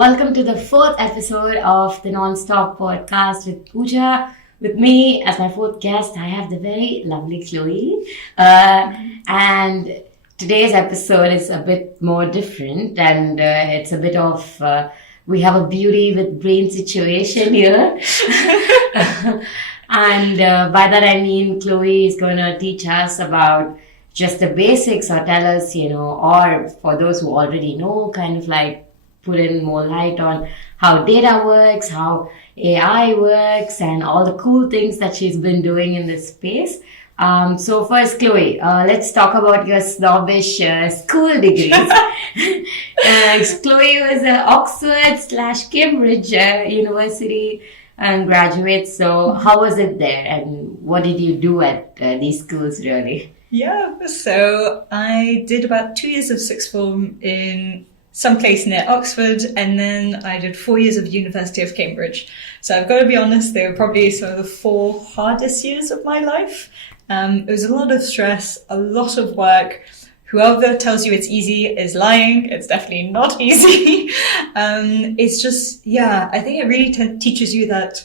welcome to the fourth episode of the Nonstop Podcast with Pooja. With me as my fourth guest, I have the very lovely Chloe. And today's episode is a bit more different, and it's a bit of we have a beauty with brain situation here. And by that I mean Chloe is going to teach us about just the basics, or tell us, or for those who already know, kind of like put in more light on how data works, how AI works, and all the cool things that she's been doing in this space. So first, Chloe, let's talk about your snobbish school degrees. Chloe was an Oxford/Cambridge University graduate. So how was it there, and what did you do at these schools really? Yeah, so I did about 2 years of sixth form in some place near Oxford, and then I did 4 years of University of Cambridge. So I've got to be honest, they were probably some of the 4 hardest years of my life. It was a lot of stress, a lot of work. Whoever tells you it's easy is lying. It's definitely not easy. It's just, I think it really teaches you that,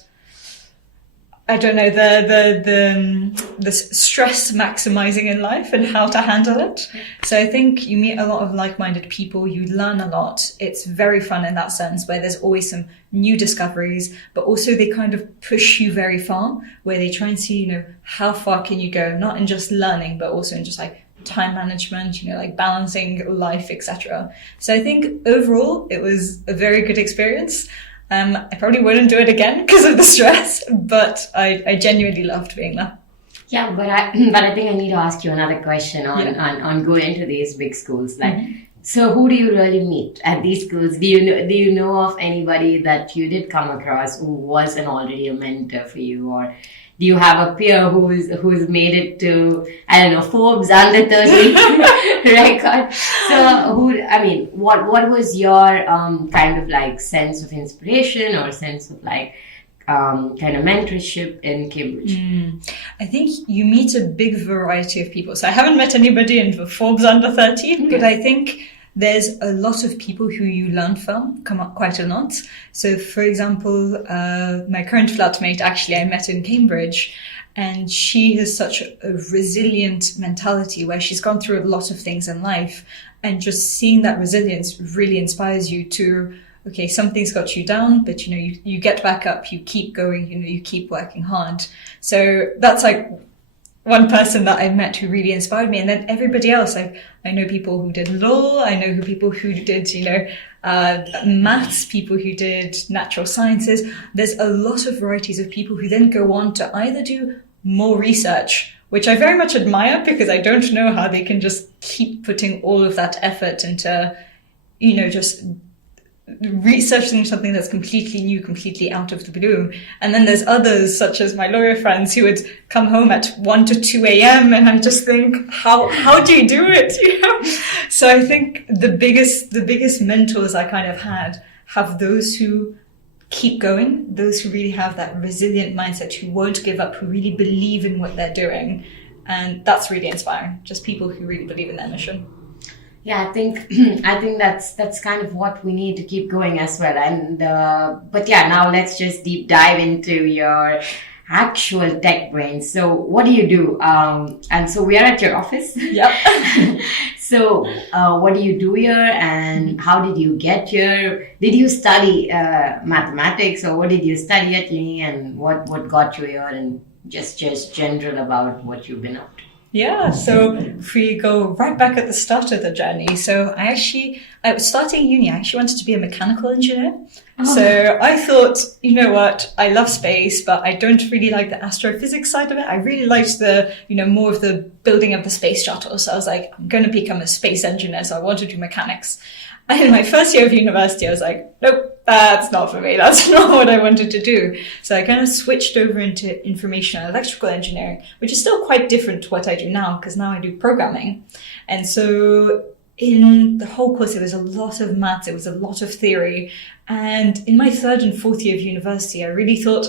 I don't know, the stress maximizing in life and how to handle it. So I think you meet a lot of like-minded people, you learn a lot. It's very fun in that sense, where there's always some new discoveries, but also they kind of push you very far, where they try and see, how far can you go, not in just learning, but also in just like time management, like balancing life, etc. So I think overall it was a very good experience. I probably wouldn't do it again because of the stress, but I genuinely loved being there. Yeah, but I think I need to ask you another question on going into these big schools. So who do you really meet at these schools? Do you know of anybody that you did come across who wasn't already a mentor for you, or do you have a peer who's made it to, Forbes under 30 record? So what was your kind of like sense of inspiration or sense of like kind of mentorship in Cambridge? I think you meet a big variety of people. So I haven't met anybody in the Forbes under 30, but I think there's a lot of people who you learn from, come up quite a lot. So for example, my current flatmate, actually, I met in Cambridge, and she has such a resilient mentality where she's gone through a lot of things in life, and just seeing that resilience really inspires you to, okay, something's got you down, but you get back up, you keep going, you keep working hard. So that's like one person that I met who really inspired me. And then everybody else, I know people who did law, I know people who did, maths, people who did natural sciences. There's a lot of varieties of people who then go on to either do more research, which I very much admire, because I don't know how they can just keep putting all of that effort into, just researching something that's completely new, completely out of the blue. And then there's others, such as my lawyer friends, who would come home at 1 to 2 a.m. and I just think, how do you do it? So I think the biggest mentors I kind of have those who keep going, those who really have that resilient mindset, who won't give up, who really believe in what they're doing. And that's really inspiring. Just people who really believe in their mission. Yeah, I think that's kind of what we need to keep going as well. And but now let's just deep dive into your actual tech brain. So what do you do? And so we are at your office. Yep. So what do you do here, and how did you get here? Did you study mathematics, or what did you study at uni, and what got you here, and just general about what you've been up to? Yeah, so if we go right back at the start of the journey, so I was starting uni, I actually wanted to be a mechanical engineer. Oh. So I thought, what, I love space, but I don't really like the astrophysics side of it. I really liked the, more of the building of the space shuttle. So I was like, I'm going to become a space engineer, so I want to do mechanics. And in my first year of university, I was like, nope, that's not for me. That's not what I wanted to do. So I kind of switched over into information and electrical engineering, which is still quite different to what I do now, because now I do programming. And so in the whole course, it was a lot of maths, it was a lot of theory. And in my third and fourth year of university, I really thought,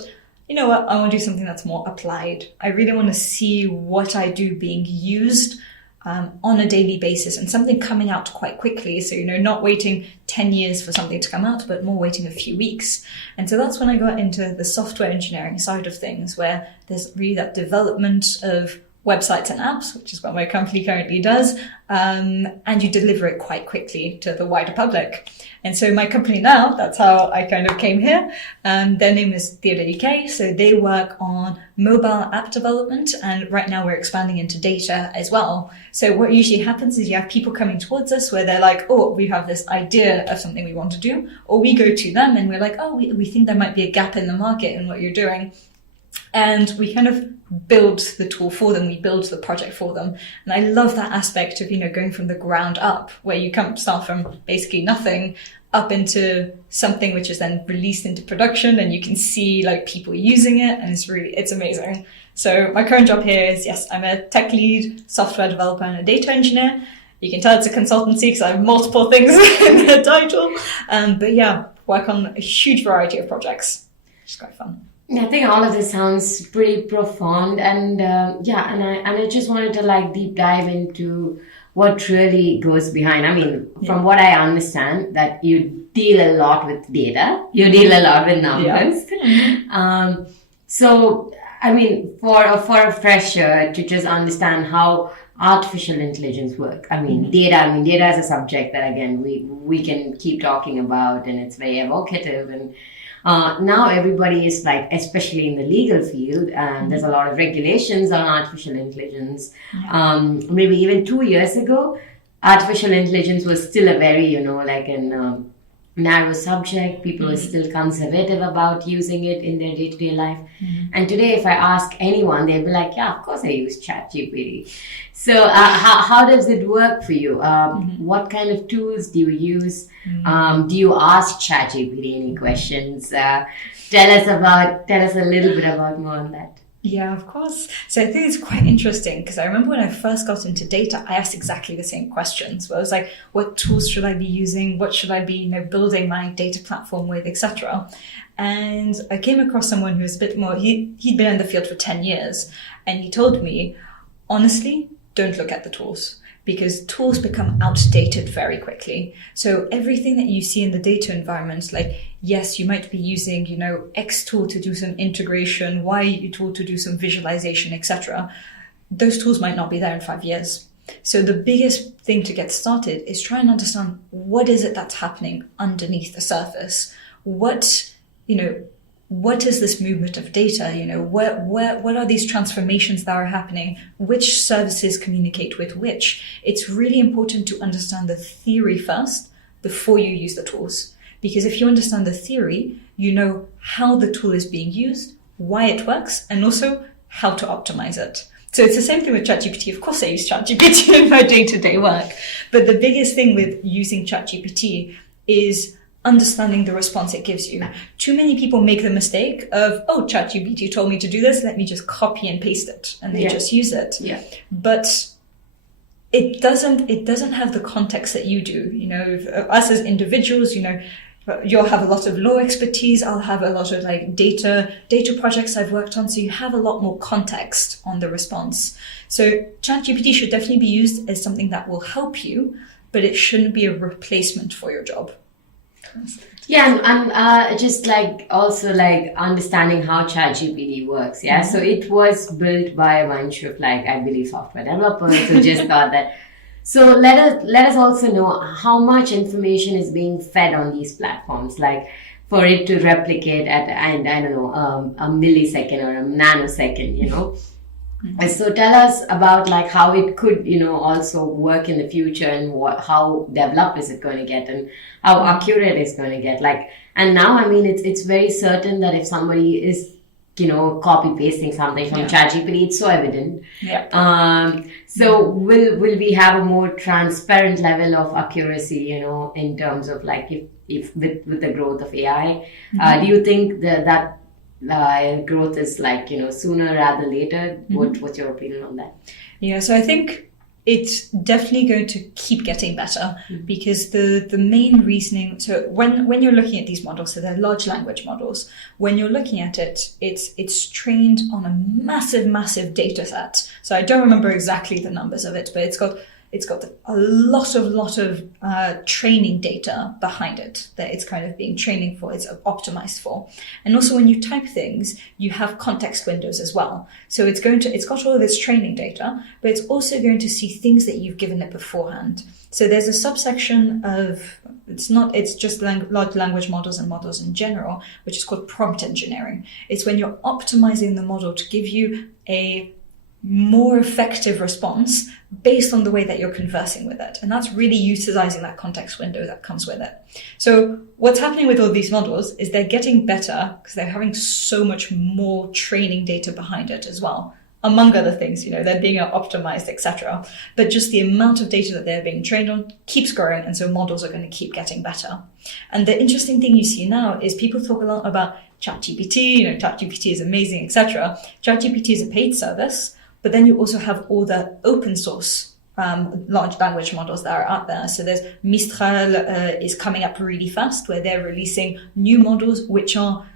I want to do something that's more applied. I really want to see what I do being used on a daily basis and something coming out quite quickly. So, not waiting 10 years for something to come out, but more waiting a few weeks. And so that's when I got into the software engineering side of things, where there's really that development of websites and apps, which is what my company currently does, and you deliver it quite quickly to the wider public. And so my company now, that's how I kind of came here. Their name is Thedo UK. So they work on mobile app development. And right now we're expanding into data as well. So what usually happens is you have people coming towards us where they're like, oh, we have this idea of something we want to do. Or we go to them and we're like, oh, we think there might be a gap in the market in what you're doing. And we kind of build the tool for them. We build the project for them. And I love that aspect of, going from the ground up, where you start from basically nothing up into something which is then released into production, and you can see like people using it, and it's amazing. So my current job here is, yes, I'm a tech lead, software developer, and a data engineer. You can tell it's a consultancy because I have multiple things in the title. But yeah, work on a huge variety of projects, which is quite fun. I think all of this sounds pretty profound, and I just wanted to like deep dive into what really goes behind. I mean, from what I understand, that you deal a lot with data, you deal a lot with numbers. Yeah. So I mean, for a fresher to just understand how artificial intelligence work. I mean, data is a subject that again we can keep talking about, and it's very evocative and. Now everybody is like, especially in the legal field, there's a lot of regulations on artificial intelligence. Maybe even 2 years ago, artificial intelligence was still a very, narrow subject. People are still conservative about using it in their day-to-day life. And today, if I ask anyone, they'll be like, yeah, of course I use ChatGPT. So how does it work for you? What kind of tools do you use? Do you ask ChatGPT any questions? Tell us a little bit about more on that. Yeah, of course. So I think it's quite interesting because I remember when I first got into data, I asked exactly the same questions. Where I was like, what tools should I be using? What should I be, building my data platform with, etc. And I came across someone who was a bit more, he'd been in the field for 10 years. And he told me, honestly, don't look at the tools, because tools become outdated very quickly. So everything that you see in the data environment, like, yes, you might be using, X tool to do some integration, Y tool to do some visualization, etc. Those tools might not be there in 5 years. So the biggest thing to get started is try and understand what is it that's happening underneath the surface. What is this movement of data? What are these transformations that are happening? Which services communicate with which? It's really important to understand the theory first before you use the tools. Because if you understand the theory, you know how the tool is being used, why it works, and also how to optimize it. So it's the same thing with ChatGPT. Of course, I use ChatGPT in my day-to-day work. But the biggest thing with using ChatGPT is understanding the response it gives you. Too many people make the mistake of, oh, ChatGPT told me to do this, let me just copy and paste it, and they just use it. Yeah. But it doesn't have the context that you do. Us as individuals, you'll have a lot of law expertise. I'll have a lot of data projects I've worked on. So you have a lot more context on the response. So ChatGPT should definitely be used as something that will help you, but it shouldn't be a replacement for your job. Yeah, and just understanding how ChatGPT works. Yeah, so it was built by a bunch of I believe software developers who just thought that. So let us also know how much information is being fed on these platforms, for it to replicate at a millisecond or a nanosecond. So tell us about how it could also work in the future, and how developed is it going to get, and how accurate it's going to get. And now it's very certain that if somebody is copy pasting something from ChatGPT, it's so evident. Yeah. So will we have a more transparent level of accuracy, in terms of if with the growth of AI, do you think that growth is sooner rather than later? What's your opinion on that? Yeah, so I think it's definitely going to keep getting better because the main reasoning, so when you're looking at these models, so they're large language models, when you're looking at it, it's trained on a massive data set. So I don't remember exactly the numbers of it, but it's got a lot of training data behind it that it's kind of being training for, it's optimized for. And also when you type things, you have context windows as well. So it's got all of this training data, but it's also going to see things that you've given it beforehand. So there's a subsection of, it's just large language models and models in general, which is called prompt engineering. It's when you're optimizing the model to give you a more effective response based on the way that you're conversing with it. And that's really utilizing that context window that comes with it. So what's happening with all these models is they're getting better because they're having so much more training data behind it as well. Among other things, they're being optimized, etc. But just the amount of data that they're being trained on keeps growing. And so models are going to keep getting better. And the interesting thing you see now is people talk a lot about ChatGPT, ChatGPT is amazing, etc. ChatGPT is a paid service. But then you also have all the open source large language models that are out there. So there's Mistral is coming up really fast, where they're releasing new models which are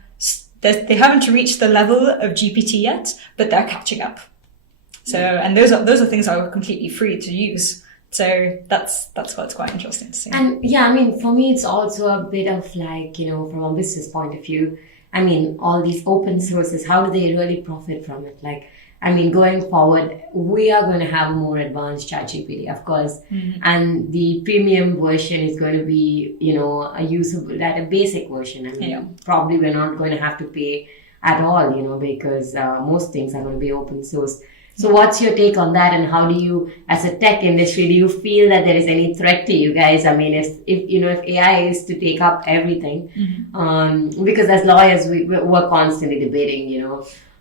they haven't reached the level of GPT yet, but they're catching up. So and those are things that are completely free to use. So that's what's quite interesting to see. And for me, it's also a bit of like, from a business point of view, all these open sources, how do they really profit from it? Like, going forward, we are going to have more advanced ChatGPT, of course, and the premium version is going to be, a basic version. Probably we're not going to have to pay at all, because most things are going to be open source. So what's your take on that, and how do you, as a tech industry, do you feel that there is any threat to you guys? If AI is to take up everything, because as lawyers, we're constantly debating,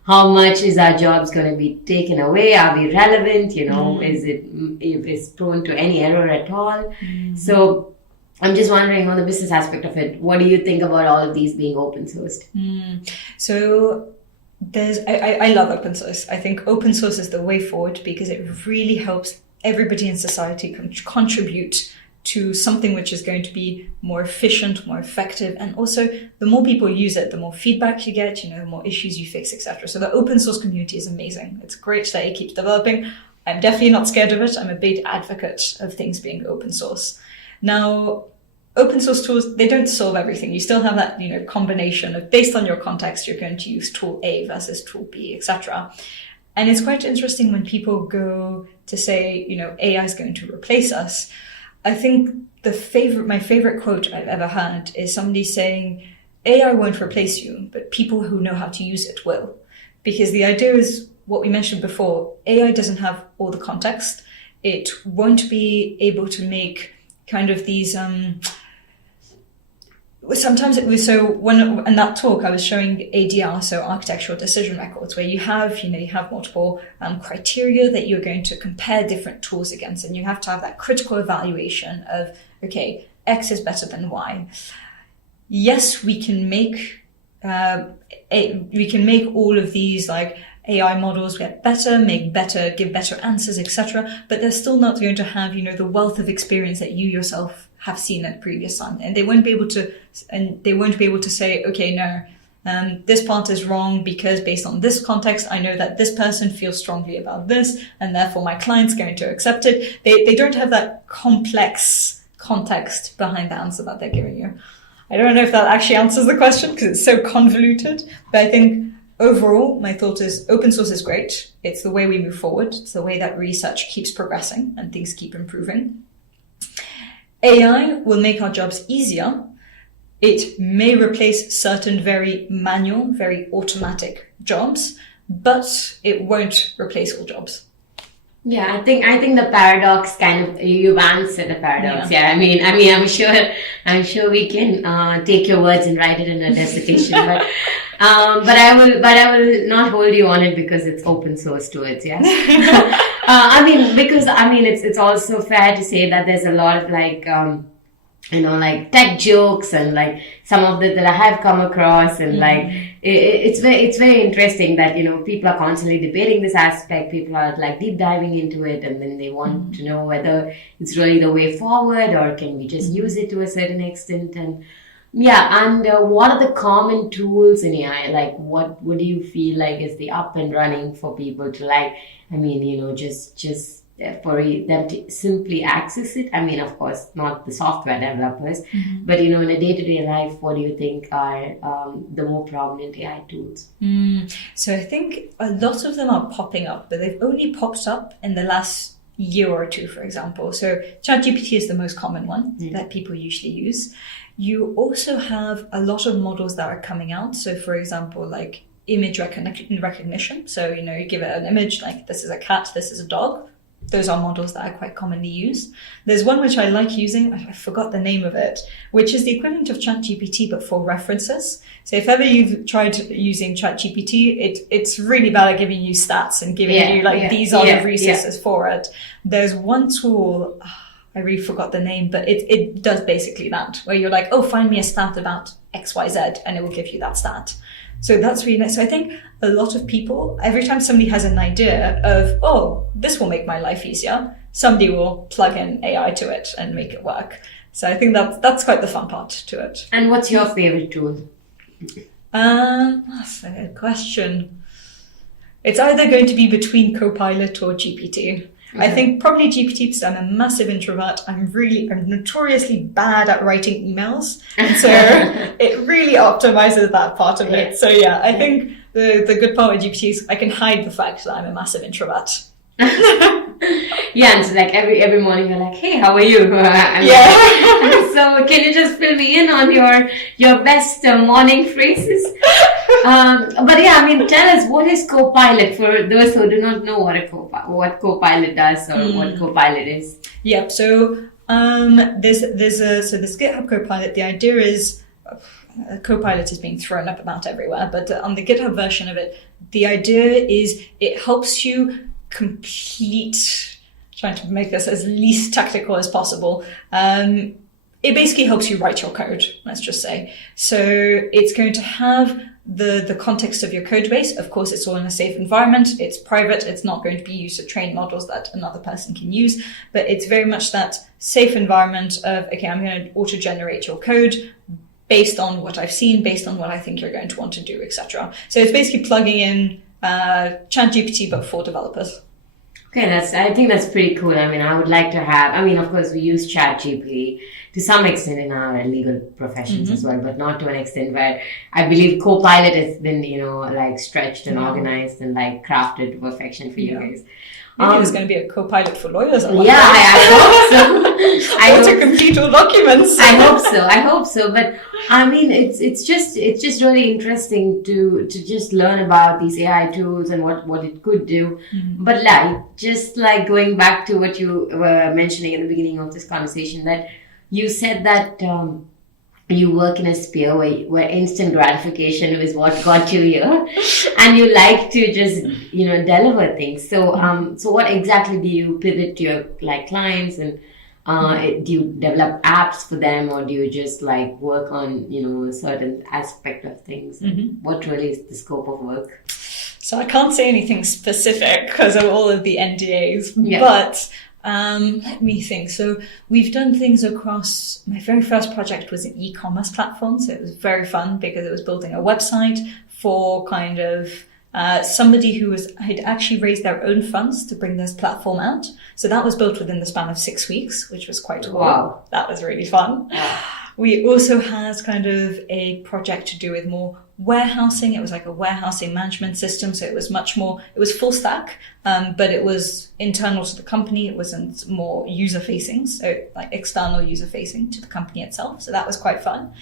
how much is our jobs going to be taken away? Are we relevant? Is it's prone to any error at all? So I'm just wondering, on the business aspect of it, what do you think about all of these being open sourced? So I love open source. I think open source is the way forward because it really helps everybody in society contribute to something which is going to be more efficient, more effective. And also, the more people use it, the more feedback you get, the more issues you fix, etc. So the open source community is amazing. It's great that it keeps developing. I'm definitely not scared of it. I'm a big advocate of things being open source. Now, open source tools, they don't solve everything. You still have that, combination of, based on your context, you're going to use tool A versus tool B, etc. And it's quite interesting when people go to say, AI is going to replace us. I think my favorite quote I've ever had is somebody saying, AI won't replace you, but people who know how to use it will. Because the idea is what we mentioned before, AI doesn't have all the context. It won't be able to make kind of these, sometimes it was, so when in that talk I was showing ADR, so architectural decision records, where you have multiple criteria that you're going to compare different tools against, and you have to have that critical evaluation of, okay, X is better than Y. Yes, we can make all of these like AI models get better, give better answers, etc. But they're still not going to have, the wealth of experience that you yourself have seen at previous time, and they won't be able to say, okay, no, this part is wrong because based on this context, I know that this person feels strongly about this, and therefore my client's going to accept it. They don't have that complex context behind the answer that they're giving you. I don't know if that actually answers the question because it's so convoluted, but I think overall, my thought is open source is great. It's the way we move forward. It's the way that research keeps progressing and things keep improving. AI will make our jobs easier. It may replace certain very manual, very automatic jobs, but it won't replace all jobs. Yeah, I think the paradox you've answered the paradox. Yeah, I'm sure we can take your words and write it in a dissertation, but I will not hold you on it because it's open source to it. Yes. It's also fair to say that there's a lot of like tech jokes and like some of that I have come across, and like it's very interesting that people are constantly debating this aspect. People are like deep diving into it, and then they want to know whether it's really the way forward or can we just use it to a certain extent. And what are the common tools in AI? Like what do you feel like is the up and running for people to like? I mean, just for them to simply access it. I mean, of course, not the software developers, but in a day-to-day life, what do you think are the more prominent AI tools? So I think a lot of them are popping up, but they've only popped up in the last year or two, for example. So ChatGPT is the most common one that people usually use. You also have a lot of models that are coming out. So for example, like image recognition. So, you give it an image like this is a cat, this is a dog. Those are models that are quite commonly used. There's one which I like using, I forgot the name of it, which is the equivalent of ChatGPT, but for references. So if ever you've tried using ChatGPT, it's really bad at giving you stats and giving you these are the resources for it. There's one tool, I really forgot the name, but it does basically that, where you're like, oh, find me a stat about XYZ, and it will give you that stat. So that's really nice. So I think a lot of people, every time somebody has an idea of, oh, this will make my life easier, somebody will plug in AI to it and make it work. So I think that's quite the fun part to it. And what's your favorite tool? That's a good question. It's either going to be between Copilot or GPT. I think probably GPT, because I'm a massive introvert. I'm notoriously bad at writing emails. And so it really optimizes that part of it. So I think the good part with GPT is I can hide the fact that I'm a massive introvert. And so like every morning you're like, hey, how are you? So can you just fill me in on your best morning phrases? Tell us, what is Copilot for those who do not know what Copilot does or what Copilot is? Yep. So there's this GitHub Copilot. The idea is Copilot is being thrown up about everywhere, but on the GitHub version of it, the idea is it helps you trying to make this as least technical as possible. It basically helps you write your code, let's just say. So it's going to have the context of your code base. Of course, it's all in a safe environment. It's private. It's not going to be used to train models that another person can use, but it's very much that safe environment of, okay, I'm going to auto-generate your code based on what I've seen, based on what I think you're going to want to do, etc. So it's basically plugging in ChatGPT, but for developers. Okay, I think that's pretty cool. I mean, I would like to have, of course, we use ChatGPT to some extent in our legal professions as well, but not to an extent where I believe Copilot has been, stretched and organized and crafted to perfection for you guys. Maybe there's going to be a Copilot for lawyers. I hope so. Or to complete all documents. I hope so. But it's just really interesting to just learn about these AI tools and what it could do. But going back to what you were mentioning at the beginning of this conversation, that you said that you work in a sphere where instant gratification is what got you here, and you like to just deliver things. So what exactly do you pivot to your clients, and do you develop apps for them, or do you just work on a certain aspect of things? What really is the scope of work? So I can't say anything specific because of all of the NDAs, but let me think. So we've done things across, my very first project was an e-commerce platform. So it was very fun because it was building a website for kind of somebody who had actually raised their own funds to bring this platform out. So that was built within the span of 6 weeks, which was quite cool. Wow. That was really fun. Yeah. We also had kind of a project to do with more warehousing. It was like a warehousing management system. So it was full stack, but it was internal to the company. It wasn't more user facing. So external user facing to the company itself. So that was quite fun.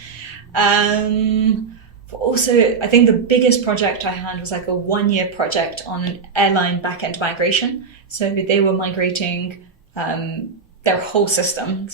Also, I think the biggest project I had was a 1-year project on an airline backend migration. So they were migrating their whole system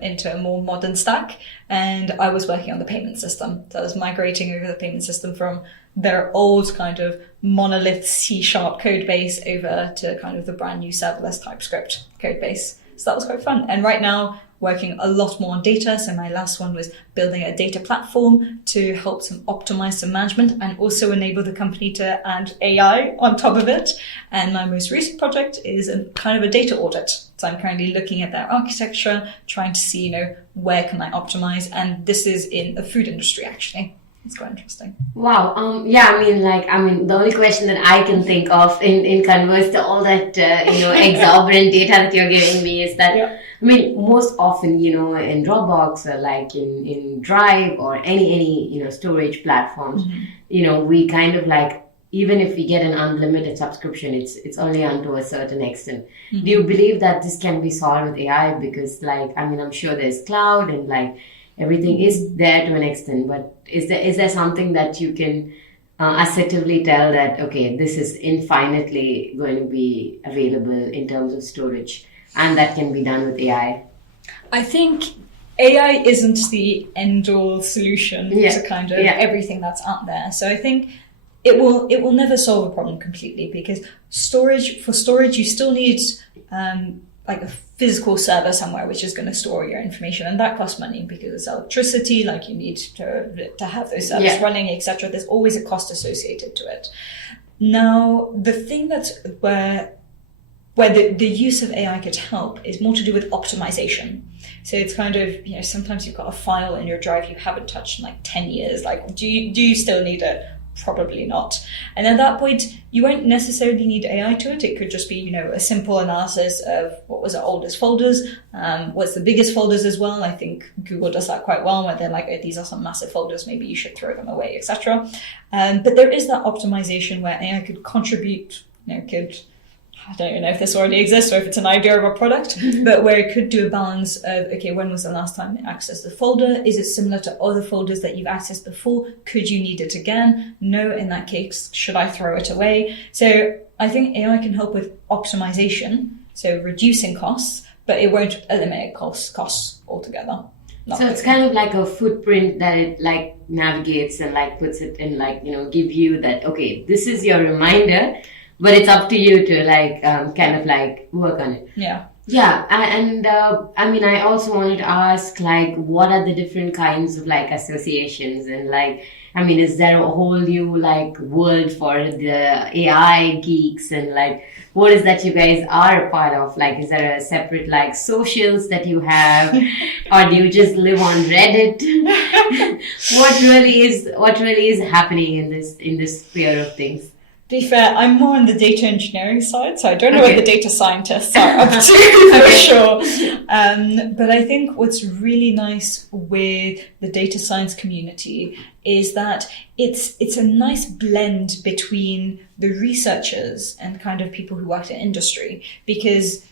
into a more modern stack. And I was working on the payment system. So I was migrating over the payment system from their old kind of monolith C# code base over to kind of the brand new serverless TypeScript code base. So that was quite fun. And right now working a lot more on data. So my last one was building a data platform to help optimize some management and also enable the company to add AI on top of it. And my most recent project is a kind of a data audit. So I'm currently looking at their architecture, trying to see, where can I optimize? And this is in the food industry, actually. It's quite interesting. Wow. The only question that I can think of in converse to all that, exorbitant data that you're giving me is that, most often, in Dropbox or like in Drive or any storage platforms, we kind of like, even if we get an unlimited subscription, it's only unto a certain extent. Mm-hmm. Do you believe that this can be solved with AI? Because I'm sure there's cloud and everything is there to an extent, but is there something that you can assertively tell that, okay, this is infinitely going to be available in terms of storage and that can be done with AI? I think AI isn't the end-all solution to kind of everything that's out there. So I think it will never solve a problem completely, because for storage you still need a physical server somewhere which is going to store your information, and that costs money because it's electricity, you need to have those servers running, etc. There's always a cost associated to it. Now, the thing that's where the use of AI could help is more to do with optimization. So it's kind of, sometimes you've got a file in your drive you haven't touched in 10 years. Do you still need it? Probably not. And at that point, you won't necessarily need AI to it. It could just be, a simple analysis of what was our oldest folders, what's the biggest folders as well. I think Google does that quite well, where they're like, oh, these are some massive folders, maybe you should throw them away, etc. But there is that optimization where AI could contribute, I don't even know if this already exists or if it's an idea of a product, but where it could do a balance of, okay, when was the last time you accessed the folder? Is it similar to other folders that you've accessed before? Could you need it again? No, in that case, should I throw it away? So I think AI can help with optimization, so reducing costs, but it won't eliminate costs altogether. So it's kind of like a footprint that it navigates and puts it in give you that, okay, this is your reminder, but it's up to you to work on it. Yeah. Yeah. And I also wanted to ask what are the different kinds of associations and is there a whole new world for the AI geeks and what is that you guys are a part of? Is there a separate socials that you have, or do you just live on Reddit? What really is happening in this sphere of things? To be fair, I'm more on the data engineering side, so I don't know what the data scientists are up to for sure. But I think what's really nice with the data science community is that it's a nice blend between the researchers and kind of people who work in industry, because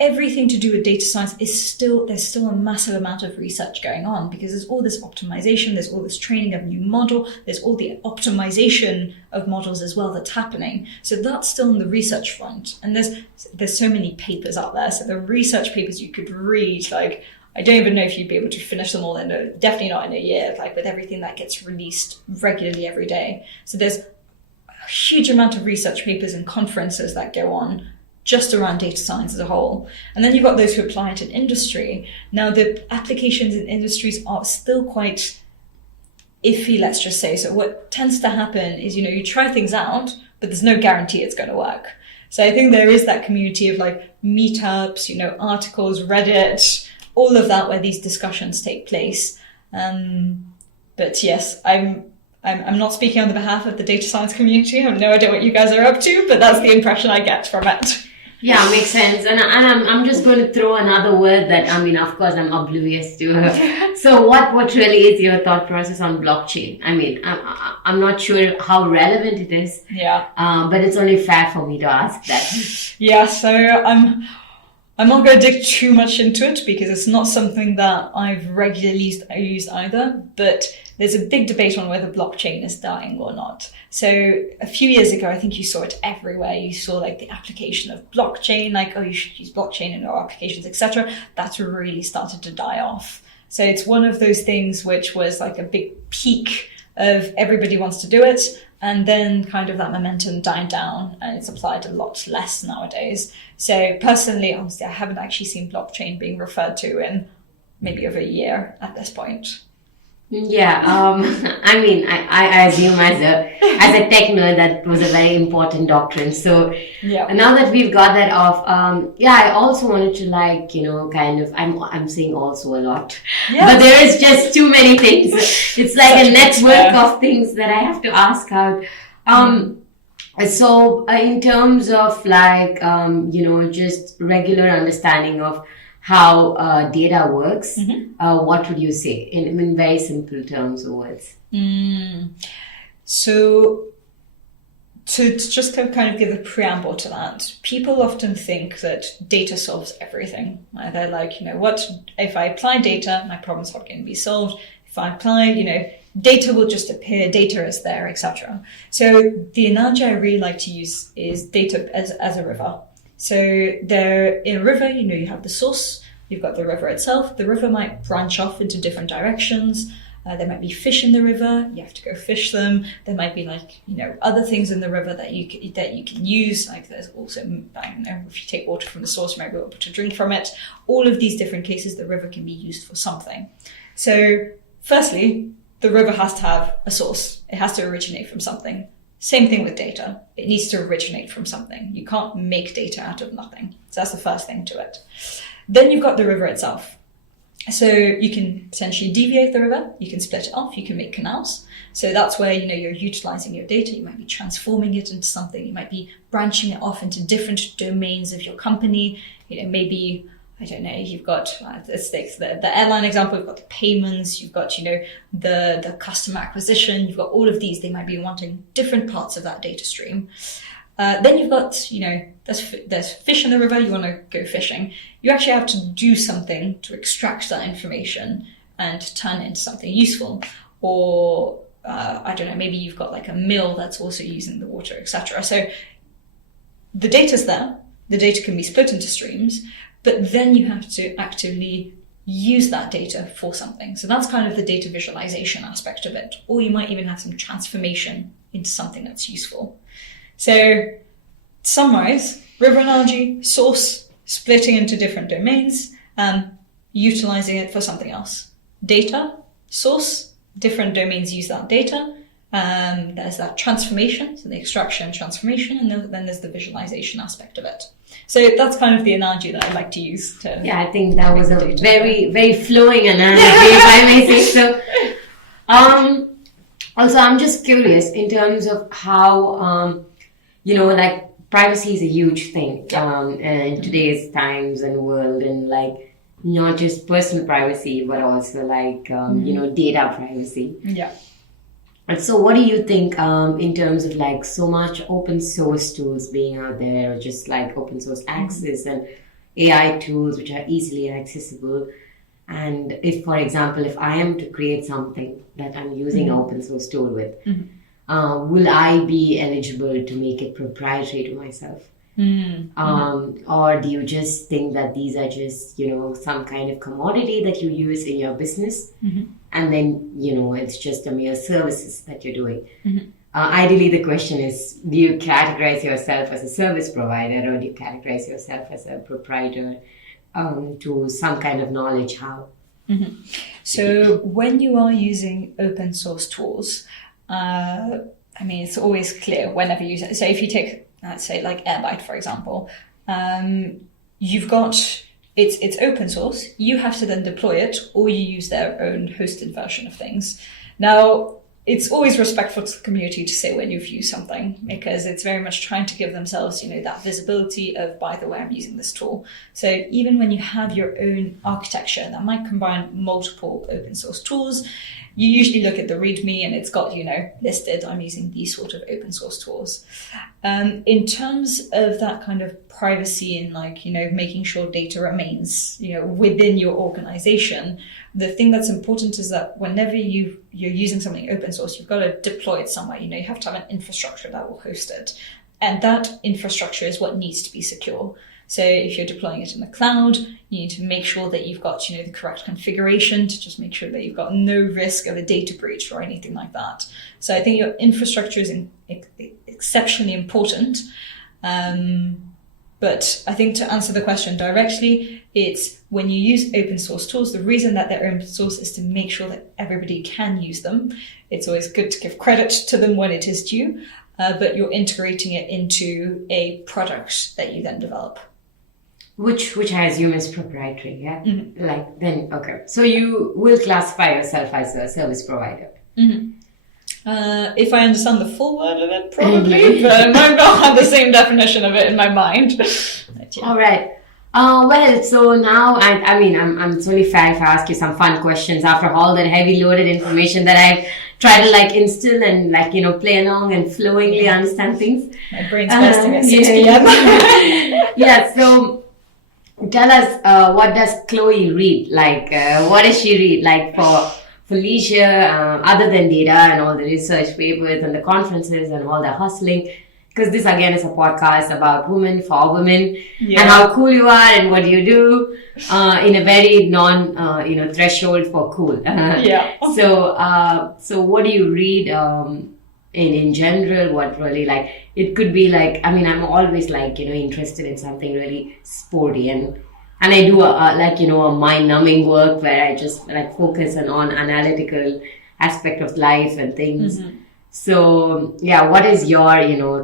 everything to do with data science there's still a massive amount of research going on, because there's all this optimization, there's all this training of new model, there's all the optimization of models as well that's happening. So that's still on the research front. And there's so many papers out there. So the research papers you could read, I don't even know if you'd be able to finish them all definitely not in a year, with everything that gets released regularly every day. So there's a huge amount of research papers and conferences that go on just around data science as a whole. And then you've got those who apply it in industry. Now, the applications in industries are still quite iffy, let's just say. So what tends to happen is, you try things out, but there's no guarantee it's going to work. So I think there is that community of meetups, articles, Reddit, all of that, where these discussions take place. But yes, I'm not speaking on the behalf of the data science community. I have no idea what you guys are up to, but that's the impression I get from it. Yeah, makes sense. And I'm just going to throw another word that, of course, I'm oblivious to. So what really is your thought process on blockchain? I'm not sure how relevant it is. Yeah. But it's only fair for me to ask that. Yeah, so I'm not going to dig too much into it because it's not something that I've regularly used either, but there's a big debate on whether blockchain is dying or not. So a few years ago, I think you saw it everywhere. You saw the application of blockchain, you should use blockchain in your applications, etc. That's really started to die off. So it's one of those things which was a big peak of everybody wants to do it. And then kind of that momentum died down and it's applied a lot less nowadays. So personally, honestly, I haven't actually seen blockchain being referred to in maybe over a year at this point. Yeah, I mean, I assume as a tech nerd that was a very important doctrine. So now that we've got that off, I also wanted to I'm saying also a lot, but there is just too many things. It's like a network of things that I have to ask out. So in terms of just regular understanding of how data works, what would you say in very simple terms or words? So to just kind of give a preamble to that, people often think that data solves everything. They're like, what if I apply data, my problem's not going to be solved. If I apply, data will just appear, data is there, etc. So the analogy I really like to use is data as a river. So there in a river, you have the source, you've got the river itself. The river might branch off into different directions. There might be fish in the river. You have to go fish them. There might be other things in the river that you can use. Like there's also, if you take water from the source, you might be able to drink from it. All of these different cases, the river can be used for something. So firstly, the river has to have a source. It has to originate from something. Same thing with data. It needs to originate from something. You can't make data out of nothing. So that's the first thing to it. Then you've got the river itself. So you can potentially deviate the river. You can split it off. You can make canals. So that's where, you're utilizing your data. You might be transforming it into something. You might be branching it off into different domains of your company. Maybe, I don't know, you've got, let's take the airline example, you've got the payments, you've got, the customer acquisition, you've got all of these. They might be wanting different parts of that data stream. Then you've got, there's fish in the river, you want to go fishing. You actually have to do something to extract that information and turn it into something useful. Or, I don't know, maybe you've got like a mill that's also using the water, etc. So the data's there. The data can be split into streams, but then you have to actively use that data for something. So that's kind of the data visualization aspect of it. Or you might even have some transformation into something that's useful. So to summarize, river analogy, source, splitting into different domains, utilizing it for something else. Data, source, different domains use that data. There's that transformation, so the extraction and transformation, and then there's the visualization aspect of it. So that's kind of the analogy that I like to use. I think that was a very, very flowing analogy, if I may say so. Also, I'm just curious in terms of how, privacy is a huge thing in today's times and world, and not just personal privacy, but also data privacy. Yeah. And so what do you think in terms of so much open source tools being out there, or just open source access and AI tools which are easily accessible? And if, for example, if I am to create something that I'm using an open source tool with, will I be eligible to make it proprietary to myself? Or do you just think that these are just, some kind of commodity that you use in your business? And then, it's just a mere services that you're doing. Ideally, the question is, do you categorize yourself as a service provider, or do you categorize yourself as a proprietor to some kind of knowledge how? So when you are using open source tools, it's always clear whenever you... So if you take, let's say, Airbyte, for example, you've got... It's open source. You have to then deploy it, or you use their own hosted version of things. Now, it's always respectful to the community to say when you've used something, because it's very much trying to give themselves, that visibility of, by the way, I'm using this tool. So even when you have your own architecture that might combine multiple open source tools, you usually look at the README and it's got, listed, I'm using these sort of open source tools. In terms of that kind of privacy and making sure data remains, within your organization, the thing that's important is that whenever you're using something open source, you've got to deploy it somewhere. You have to have an infrastructure that will host it. And that infrastructure is what needs to be secure. So if you're deploying it in the cloud, you need to make sure that you've got, the correct configuration to just make sure that you've got no risk of a data breach or anything like that. So I think your infrastructure is exceptionally important. But I think to answer the question directly, It's when you use open source tools, the reason that they're open source is to make sure that everybody can use them. It's always good to give credit to them when it is due, but you're integrating it into a product that you then develop. Which I assume is proprietary, yeah? Mm-hmm. Like, then, okay. So you will classify yourself as a service provider. Mm-hmm. If I understand the full word of it, probably, but I might not have the same definition of it in my mind. But, yeah. All right. Well, so now, I mean, I'm totally fair if I ask you some fun questions after all that heavy loaded information that I try to like instill and like, you know, play along and flowingly understand things. My brain's bursting at 6 p.m. Yeah, so tell us, what does Chloe read? Like, what does she read? Like for leisure, other than data and all the research papers and the conferences and all the hustling. Because this again is a podcast about women for women and how cool you are and what you do in a very threshold for cool. So what do you read in general? What really like it could be like? I mean, I'm always like interested in something really sporty and I do a mind-numbing work where I just like focus on analytical aspect of life and things. Mm-hmm. So, yeah, what is your,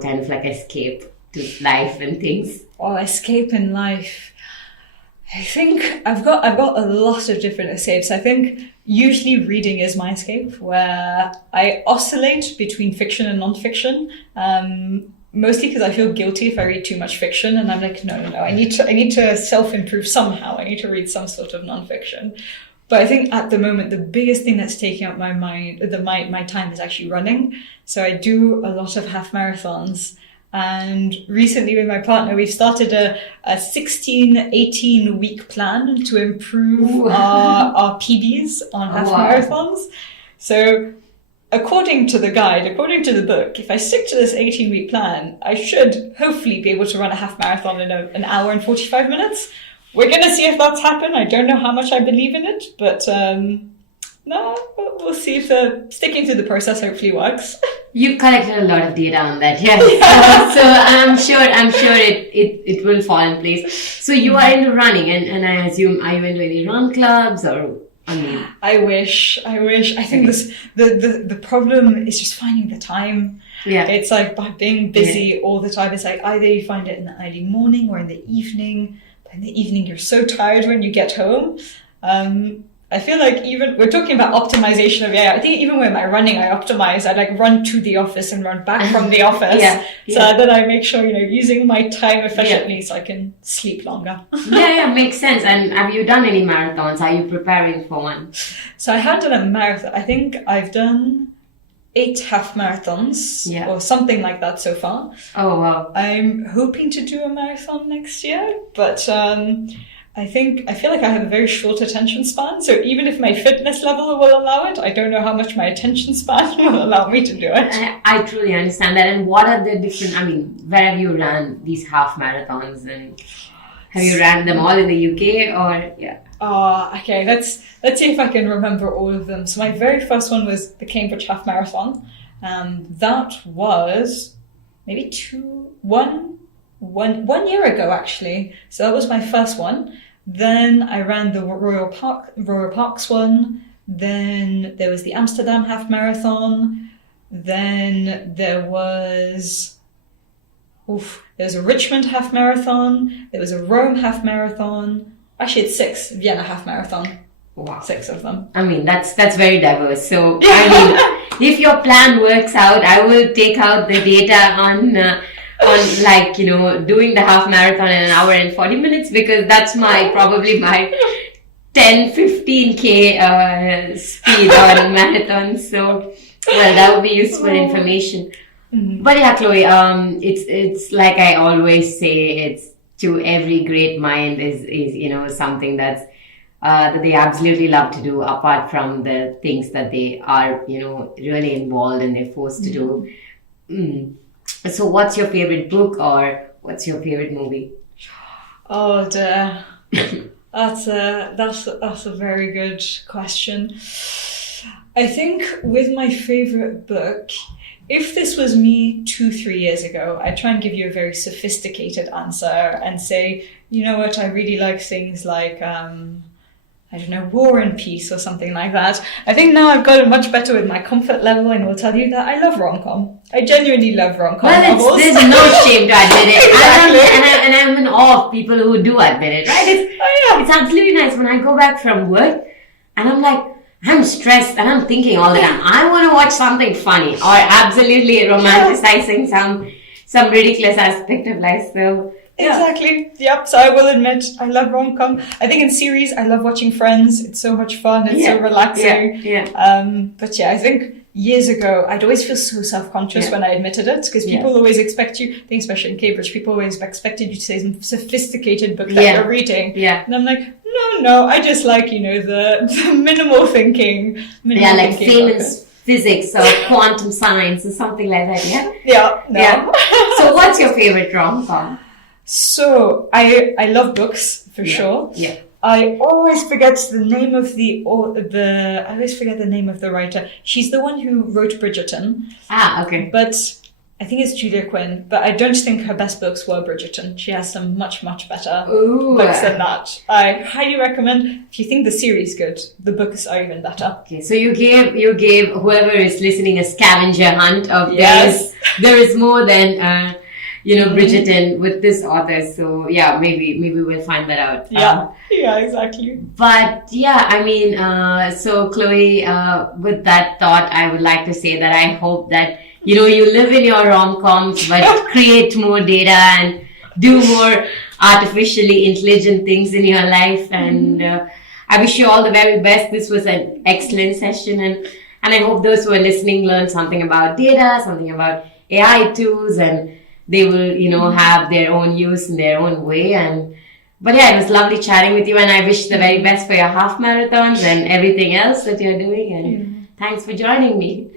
kind of like escape to life and things? Well, escape in life. I think I've got a lot of different escapes. I think usually reading is my escape, where I oscillate between fiction and non-fiction. Mostly because I feel guilty if I read too much fiction, and I'm like, no, I need to self-improve somehow. I need to read some sort of non-fiction. But I think at the moment, the biggest thing that's taking up my mind, my time is actually running. So I do a lot of half marathons. And recently with my partner, we've started a 16, 18 week plan to improve our PBs on half marathons. So according to the guide, according to the book, if I stick to this 18-week plan, I should hopefully be able to run a half marathon in an hour and 45 minutes. We're going to see if that's happened. I don't know how much I believe in it, but we'll see if sticking to the process hopefully works. You've collected a lot of data on that, yes. So I'm sure it will fall in place. So you are into running, and I assume, are you into any run clubs or? I wish. I think the problem is just finding the time. Yeah. It's like by being busy all the time. It's like either you find it in the early morning or in the evening. In the evening, you're so tired when you get home. I feel like even we're talking about optimization of AI. I think even when I'm running, I optimize. I like run to the office and run back from the office, so that I make sure using my time efficiently, so I can sleep longer. Makes sense. And have you done any marathons? Are you preparing for one? So I had done a marathon. I think I've done 8 half marathons or something like that so far. Oh wow! I'm hoping to do a marathon next year, but I feel like I have a very short attention span. So even if my fitness level will allow it, I don't know how much my attention span will allow me to do it. I truly understand that. And what are the different? I mean, where have you ran these half marathons, and have you ran them all in the UK or okay. Let's see if I can remember all of them. So my very first one was the Cambridge Half Marathon. That was maybe 1 year ago, actually. So that was my first one. Then I ran the Royal Parks one. Then there was the Amsterdam Half Marathon. Then there was a Richmond Half Marathon. There was a Rome Half Marathon. Actually, it's 6 Vienna Half Marathon. Wow. 6 of them. I mean, that's very diverse. So, I mean, if your plan works out, I will take out the data on doing the half marathon in an hour and 40 minutes, because that's probably my 10-15K speed on marathons. So, well, that would be useful information. Mm-hmm. But yeah, Chloe, it's like I always say, it's to every great mind is something that's that they absolutely love to do, apart from the things that they are really involved and they're forced to do. So what's your favorite book or what's your favorite movie? Oh dear. That's a very good question. I think with my favorite book, if this was me 2-3 years ago, I'd try and give you a very sophisticated answer and say, you know what, I really like things like, I don't know, War and Peace or something like that. I think now I've got it much better with my comfort level and will tell you that I love rom-com. I genuinely love rom-com novels. There's no shame to admit it. Exactly. And I'm in awe of people who do admit it, right? It's absolutely nice when I go back from work and I'm like, I'm stressed and I'm thinking all the time, I want to watch something funny or absolutely romanticizing some ridiculous aspect of life. So exactly. Yep. So I will admit, I love rom-com. I think in series, I love watching Friends. It's so much fun. It's so relaxing. But I think years ago, I'd always feel so self-conscious when I admitted it because people always expect you, I think especially in Cambridge, people always expected you to say some sophisticated book that you're reading. And I'm like, no, I just like, the minimal thinking. Like famous physics or quantum science or something like that, Yeah. So what's your favorite rom-com? So I love books for sure. I always forget the name of I always forget the name of the writer. She's the one who wrote Bridgerton. Okay. But I think it's Julia Quinn. But I don't think her best books were Bridgerton. She has some much, much better books than that. I highly recommend, if you think the series good, the books are even better. Okay, so you gave whoever is listening a scavenger hunt of there is more than Bridgerton with this author. So maybe we'll find that out. Exactly. But so Chloe, with that thought, I would like to say that I hope that you live in your rom-coms, but create more data and do more artificially intelligent things in your life. And I wish you all the very best. This was an excellent session, and I hope those who are listening learn something about data, something about AI tools, and they will, have their own use in their own way. But it was lovely chatting with you, and I wish the very best for your half marathons and everything else that you're doing. And thanks for joining me.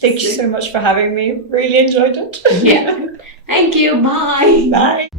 Thank you so much for having me. Really enjoyed it. Thank you. Bye. Bye.